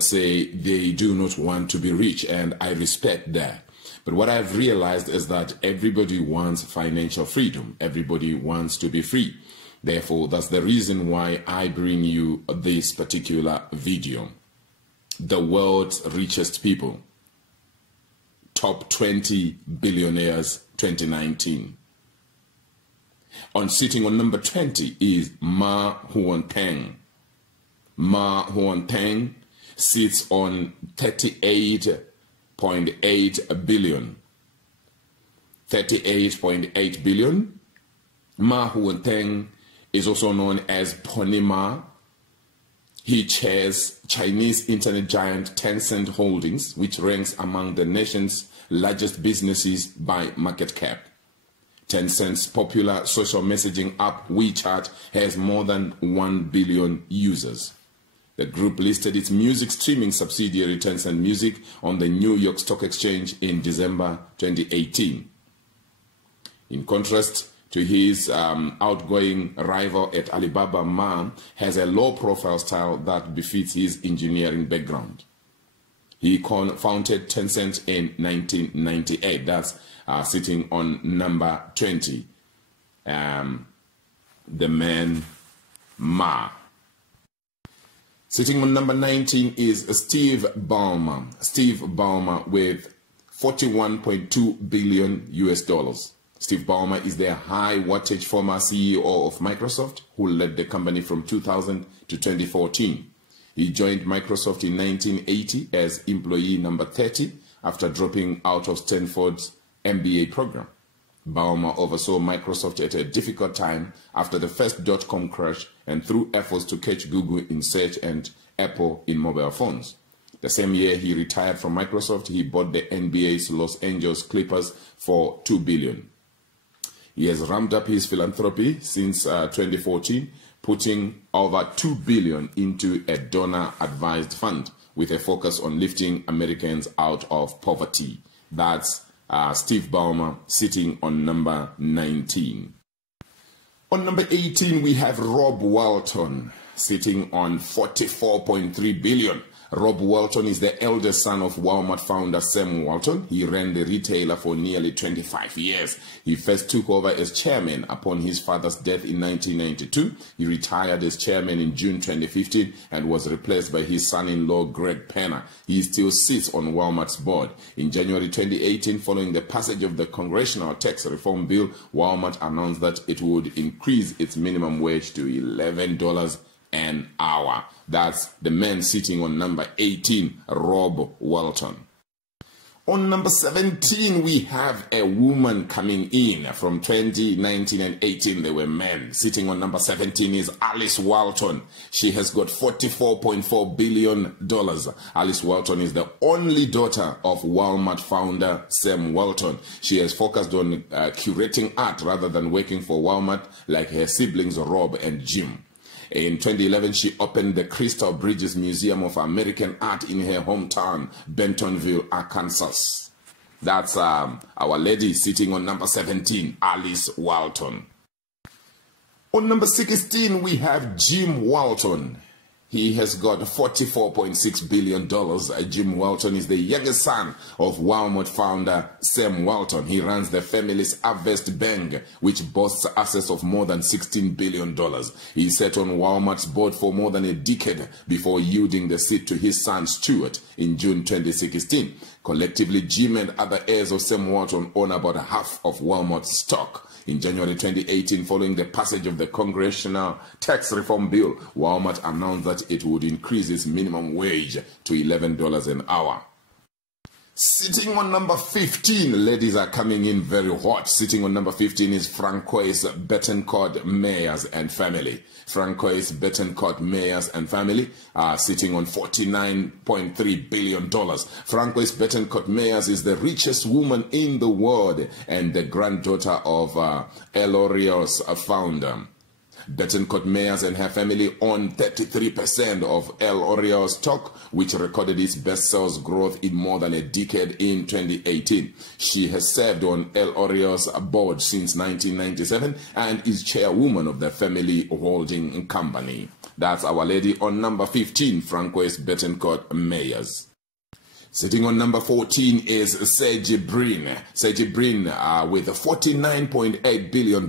say they do not want to be rich, and I respect that. But what I've realized is that everybody wants financial freedom. Everybody wants to be free. Therefore, that's the reason why I bring you this particular video. The world's richest people. Top 20 billionaires 2019. Sitting on number 20 is Ma Huonteng. Ma Huonteng sits on 38.8 billion. 38.8 billion. Ma Huonteng is also known as Pony Ma. He chairs Chinese internet giant Tencent Holdings, which ranks among the nation's largest businesses by market cap. Tencent's popular social messaging app WeChat has more than 1 billion users. The group listed its music streaming subsidiary Tencent Music on the New York Stock Exchange in December 2018. In contrast to his outgoing rival at Alibaba, Ma has a low-profile style that befits his engineering background. He founded Tencent in 1998. That's sitting on number 20. The man Ma. Sitting on number 19 is Steve Ballmer. Steve Ballmer with 41.2 billion US dollars. Steve Ballmer is the high wattage former CEO of Microsoft, who led the company from 2000 to 2014. He joined Microsoft in 1980 as employee number 30 after dropping out of Stanford's MBA program. Ballmer oversaw Microsoft at a difficult time after the first dot-com crash and through efforts to catch Google in search and Apple in mobile phones. The same year he retired from Microsoft, he bought the NBA's Los Angeles Clippers for $2 billion. He has ramped up his philanthropy since 2014, putting over $2 billion into a donor-advised fund with a focus on lifting Americans out of poverty. That's Steve Ballmer sitting on number 19. On number 18, we have Rob Walton sitting on 44.3 billion. Rob Walton is the eldest son of Walmart founder Sam Walton. He ran the retailer for nearly 25 years. He first took over as chairman upon his father's death in 1992. He retired as chairman in June 2015 and was replaced by his son-in-law Greg Penner. He still sits on Walmart's board. In January 2018, following the passage of the Congressional Tax Reform Bill, Walmart announced that it would increase its minimum wage to $11 an hour. That's the man sitting on number 18, Rob Walton. On number 17, we have a woman coming in. From 2019 and 18, there were men. Sitting on number 17 is Alice Walton. She has got $44.4 billion. Alice Walton is the only daughter of Walmart founder Sam Walton. She has focused on curating art rather than working for Walmart like her siblings Rob and Jim. In 2011, she opened the Crystal Bridges Museum of American Art in her hometown, Bentonville, Arkansas. That's our lady sitting on number 17, Alice Walton. On number 16, we have Jim Walton. He has got $44.6 billion. Jim Walton is the youngest son of Walmart founder Sam Walton. He runs the family's Harvest Bank, which boasts assets of more than $16 billion. He sat on Walmart's board for more than a decade before yielding the seat to his son Stuart in June 2016. Collectively, Jim and other heirs of Sam Walton own about half of Walmart's stock. In January 2018, following the passage of the Congressional Tax Reform Bill, Walmart announced that it would increase its minimum wage to $11 an hour. Sitting on number 15, ladies are coming in very hot. Sitting on number 15 is Francois Bettencourt Meyers and family. Francois Bettencourt Meyers and family are sitting on $49.3 billion. Francois Bettencourt Meyers is the richest woman in the world and the granddaughter of L'Oreal's founder. Bettencourt-Meyers and her family own 33% of L'Oreal stock, which recorded its best sales growth in more than a decade in 2018. She has served on L'Oreal's board since 1997 and is chairwoman of the family holding company. That's our lady on number 15, Francois Bettencourt-Meyers. Sitting on number 14 is Sergey Brin. Sergey Brin with $49.8 billion.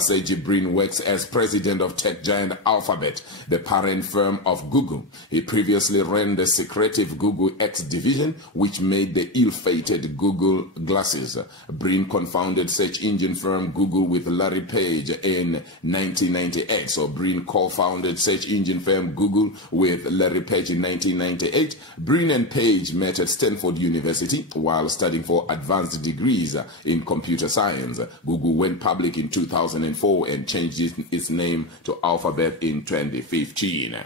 Sergey Brin works as president of tech giant Alphabet, the parent firm of Google. He previously ran the secretive Google X division, which made the ill-fated Google glasses. Brin confounded search engine firm Google with Larry Page in 1998. So Brin co-founded search engine firm Google with Larry Page in 1998. Brin and Page met at Stanford University while studying for advanced degrees in computer science. Google went public in 2004 and changed its name to Alphabet in 2015.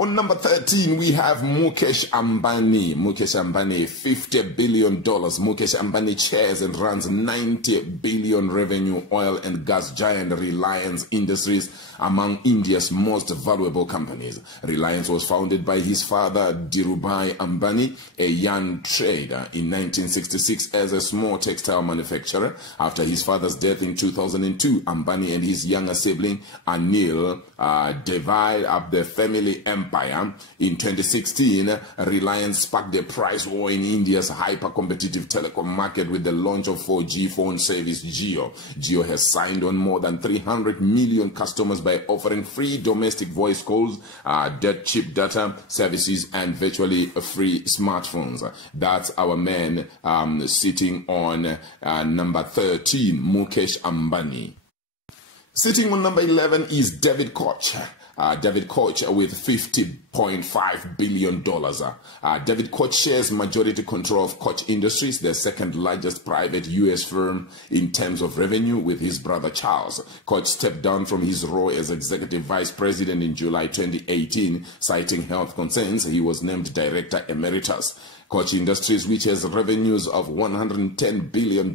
On number 13, we have Mukesh Ambani. Mukesh Ambani, $50 billion. Mukesh Ambani chairs and runs $90 billion revenue oil and gas giant Reliance Industries, among India's most valuable companies. Reliance was founded by his father, Dhirubhai Ambani, a young trader, in 1966 as a small textile manufacturer. After his father's death in 2002, Ambani and his younger sibling, Anil, divide up the family empire. In 2016, Reliance sparked the price war in India's hyper-competitive telecom market with the launch of 4G phone service Jio. Jio has signed on more than 300 million customers by offering free domestic voice calls, dead cheap data services, and virtually free smartphones. That's our man sitting on number 13, Mukesh Ambani. Sitting on number 11 is David Koch. David Koch with $50.5 billion. David Koch shares majority control of Koch Industries, the second largest private U.S. firm in terms of revenue, with his brother Charles. Koch stepped down from his role as executive vice president in July 2018, citing health concerns. He was named director emeritus. Koch Industries, which has revenues of $110 billion,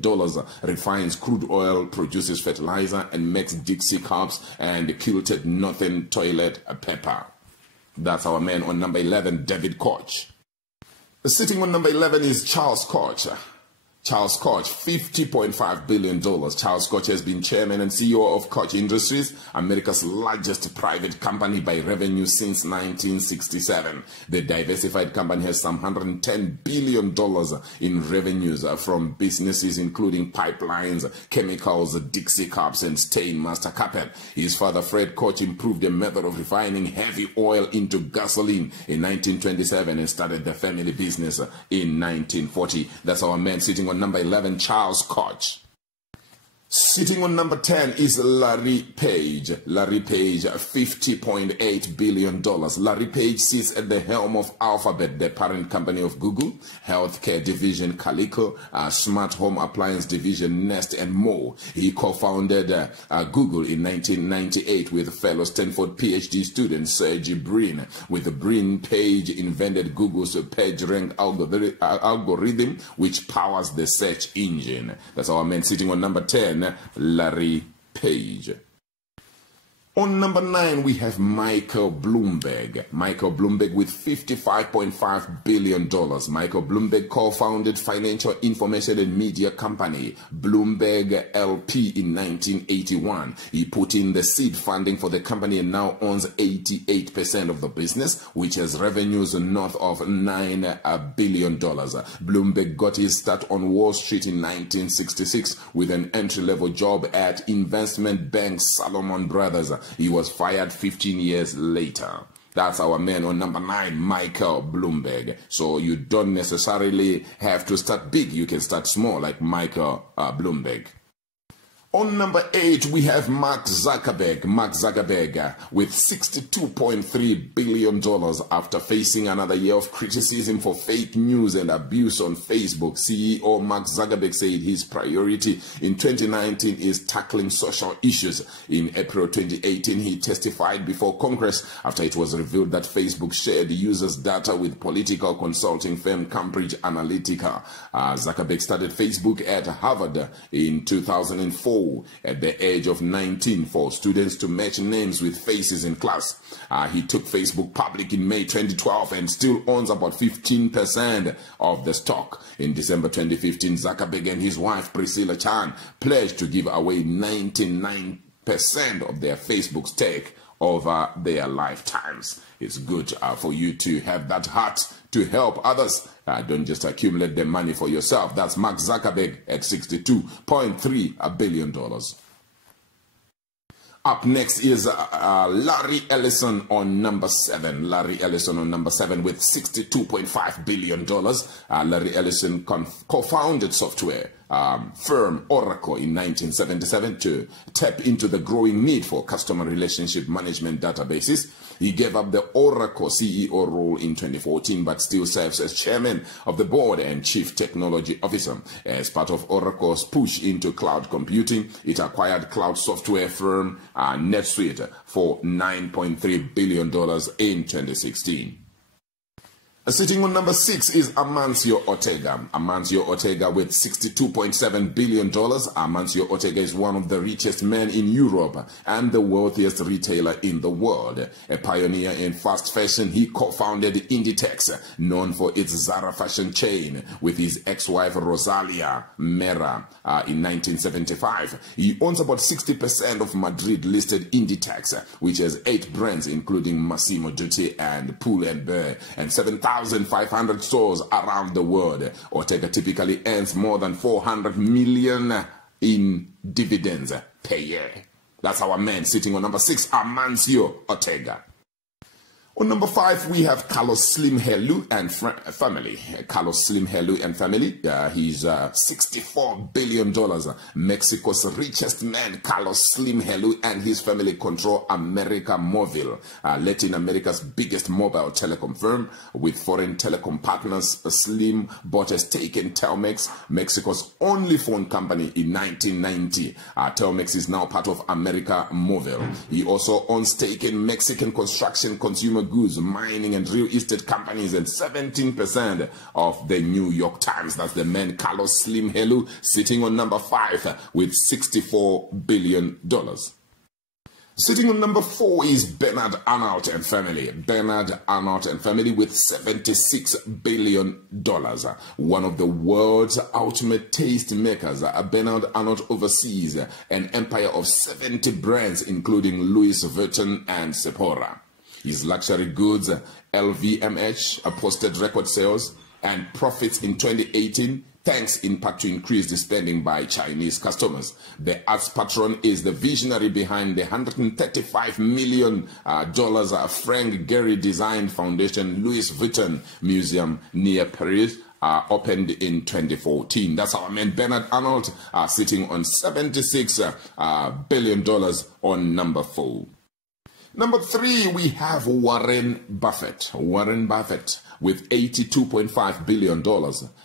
refines crude oil, produces fertilizer, and makes Dixie cups and Kilted Northern toilet paper. That's our man on number 11, David Koch. Sitting on number 11 is Charles Koch. Charles Koch, $50.5 billion. Charles Koch has been chairman and CEO of Koch Industries, America's largest private company by revenue since 1967. The diversified company has some $110 billion in revenues from businesses including pipelines, chemicals, Dixie cups, and Stainmaster carpet. His father, Fred Koch, improved the method of refining heavy oil into gasoline in 1927 and started the family business in 1940. That's our man sitting on number 11, Charles Koch. Sitting on number 10 is Larry Page. Larry Page, $50.8 billion. Larry Page sits at the helm of Alphabet, the parent company of Google, healthcare division Calico, smart home appliance division Nest, and more. He co-founded Google in 1998 with fellow Stanford PhD student Sergey Brin. With Brin, Page invented Google's PageRank algorithm, which powers the search engine. That's our man sitting on number 10. Larry Page. On number 9, we have Michael Bloomberg. Michael Bloomberg with $55.5 billion. Michael Bloomberg co-founded financial information and media company Bloomberg LP in 1981. He put in the seed funding for the company and now owns 88% of the business, which has revenues north of $9 billion. Bloomberg got his start on Wall Street in 1966 with an entry-level job at investment bank Salomon Brothers. He was fired 15 years later. That's our man on number 9, Michael Bloomberg. So you don't necessarily have to start big. You can start small like Michael Bloomberg. On number 8, we have Mark Zuckerberg. Mark Zuckerberg with $62.3 billion after facing another year of criticism for fake news and abuse on Facebook. CEO Mark Zuckerberg said his priority in 2019 is tackling social issues. In April 2018, he testified before Congress after it was revealed that Facebook shared users' data with political consulting firm Cambridge Analytica. Zuckerberg started Facebook at Harvard in 2004 4 at the age of 19 for students to match names with faces in class. He took Facebook public in May 2012 and still owns about 15% of the stock. In December 2015, Zuckerberg and his wife Priscilla Chan pledged to give away 99% of their Facebook stake over their lifetimes. It's good for you to have that heart to help others. Don't just accumulate the money for yourself. That's Mark Zuckerberg at $62.3 billion. Up next is Larry Ellison on number 7. Larry Ellison on number 7 with $62.5 billion. Larry Ellison co-founded software firm Oracle in 1977 to tap into the growing need for customer relationship management databases. He gave up the Oracle CEO role in 2014, but still serves as chairman of the board and chief technology officer. As part of Oracle's push into cloud computing, it acquired cloud software firm NetSuite for $9.3 billion in 2016. Sitting on number 6 is Amancio Ortega. Amancio Ortega with $62.7 billion. Amancio Ortega is one of the richest men in Europe and the wealthiest retailer in the world. A pioneer in fast fashion, he co-founded Inditex, known for its Zara fashion chain, with his ex-wife Rosalia Mera in 1975. He owns about 60% of Madrid-listed Inditex, which has 8 brands including Massimo Dutti and Pull & Bear, and 7,500 stores around the world. Ortega typically earns more than $400 million in dividends per year. That's our man sitting on number 6, Amancio Ortega. On number 5, we have Carlos Slim Helú and family. Carlos Slim Helú and family. He's $64 billion. Mexico's richest man, Carlos Slim Helú, and his family control América Móvil, Latin America's biggest mobile telecom firm. With foreign telecom partners, Slim bought a stake in Telmex, Mexico's only phone company, in 1990. Telmex is now part of América Móvil. He also owns stake in Mexican construction, consumer goods, mining and real estate companies, and 17% of the New York Times. That's the man Carlos Slim Helú, sitting on number 5 with $64 billion. Sitting on number 4 is Bernard Arnault and family. Bernard Arnault and family with $76 billion. One of the world's ultimate taste makers, Bernard Arnault oversees an empire of 70 brands, including Louis Vuitton and Sephora. His luxury goods, LVMH, posted record sales and profits in 2018, thanks in part to increased spending by Chinese customers. The arts patron is the visionary behind the $135 million Frank Gehry designed foundation Louis Vuitton Museum near Paris, opened in 2014. That's our man Bernard Arnault, sitting on $76 billion on number 4. Number 3, we have Warren Buffett. Warren Buffett with $82.5 billion.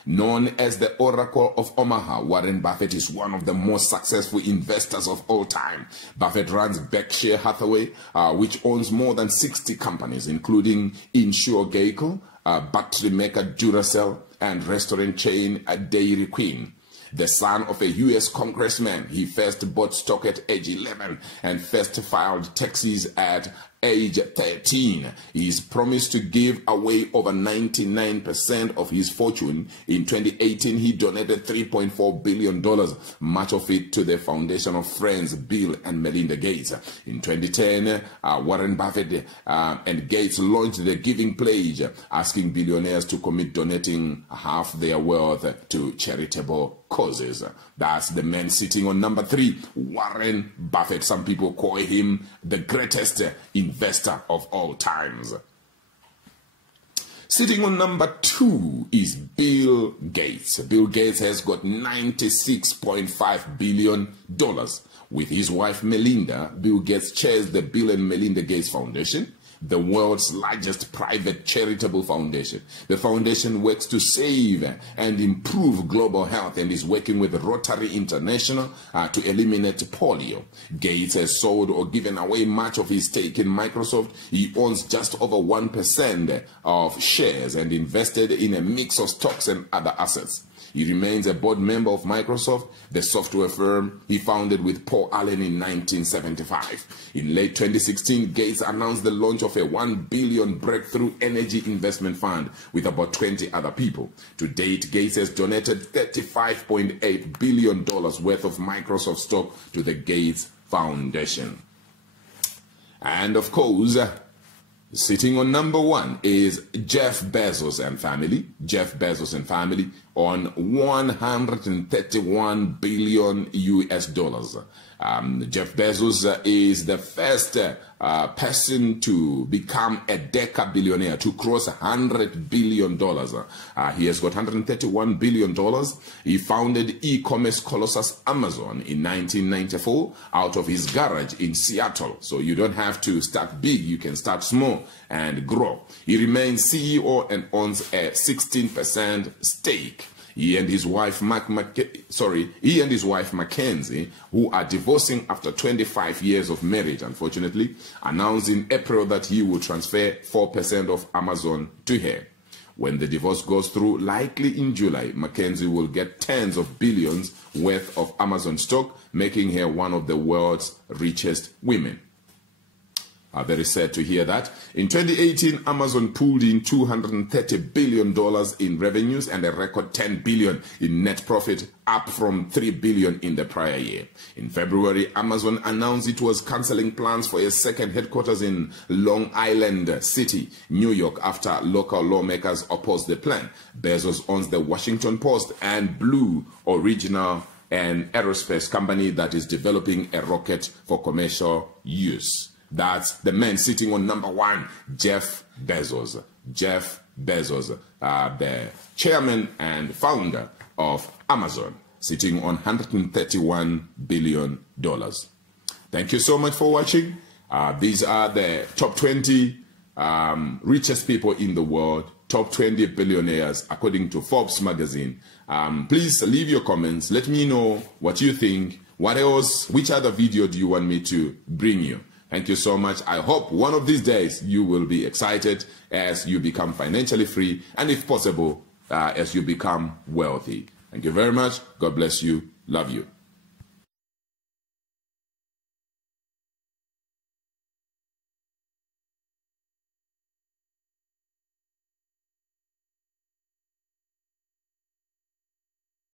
Known as the Oracle of Omaha, Warren Buffett is one of the most successful investors of all time. Buffett runs Berkshire Hathaway, which owns more than 60 companies, including Insure Geico, battery maker Duracell, and restaurant chain Dairy Queen. The son of a U.S. congressman, he first bought stock at age 11 and first filed taxes at age 13. He's promised to give away over 99% of his fortune. In 2018, he donated $3.4 billion, much of it to the foundation of friends Bill and Melinda Gates. In 2010, Warren Buffett and Gates launched the Giving Pledge, asking billionaires to commit donating half their wealth to charitable causes. That's the man sitting on number 3, Warren Buffett. Some people call him the greatest investor of all times. Sitting on number 2 is Bill Gates. Bill Gates has got $96.5 billion. With his wife Melinda, Bill Gates chairs the Bill and Melinda Gates Foundation, the world's largest private charitable foundation. The foundation works to save and improve global health and is working with Rotary International to eliminate polio. Gates has sold or given away much of his stake in Microsoft. He owns just over 1% of shares and invested in a mix of stocks and other assets. He remains a board member of Microsoft, the software firm he founded with Paul Allen in 1975. In late 2016, Gates announced the launch of a $1 billion breakthrough energy investment fund with about 20 other people. To date, Gates has donated $35.8 billion worth of Microsoft stock to the Gates Foundation. And of course, sitting on number one is Jeff Bezos and family. Jeff Bezos and family on 131 billion US dollars. Jeff Bezos is the first person to become a deca-billionaire, to cross $100 billion. He has got $131 billion. He founded e-commerce colossus Amazon in 1994 out of his garage in Seattle. So you don't have to start big, you can start small and grow. He remains CEO and owns a 16% stake. He and his wife Mackenzie, who are divorcing after 25 years of marriage, unfortunately, announced in April that he will transfer 4% of Amazon to her. When the divorce goes through, likely in July, Mackenzie will get tens of billions worth of Amazon stock, making her one of the world's richest women. Very sad to hear that. In 2018, Amazon pulled in $230 billion in revenues and a record $10 billion in net profit, up from $3 billion in the prior year. In February, Amazon announced it was canceling plans for a second headquarters in Long Island City, New York, after local lawmakers opposed the plan. Bezos owns the Washington Post and Blue Original, an aerospace company that is developing a rocket for commercial use. That's the man sitting on number one, Jeff Bezos. Jeff Bezos, the chairman and founder of Amazon, sitting on $131 billion. Thank you so much for watching. These are the top 20 richest people in the world, top 20 billionaires, according to Forbes magazine. Please leave your comments. Let me know what you think. What else? Which other video do you want me to bring you? Thank you so much. I hope one of these days you will be excited as you become financially free and, if possible, as you become wealthy. Thank you very much. God bless you. Love you.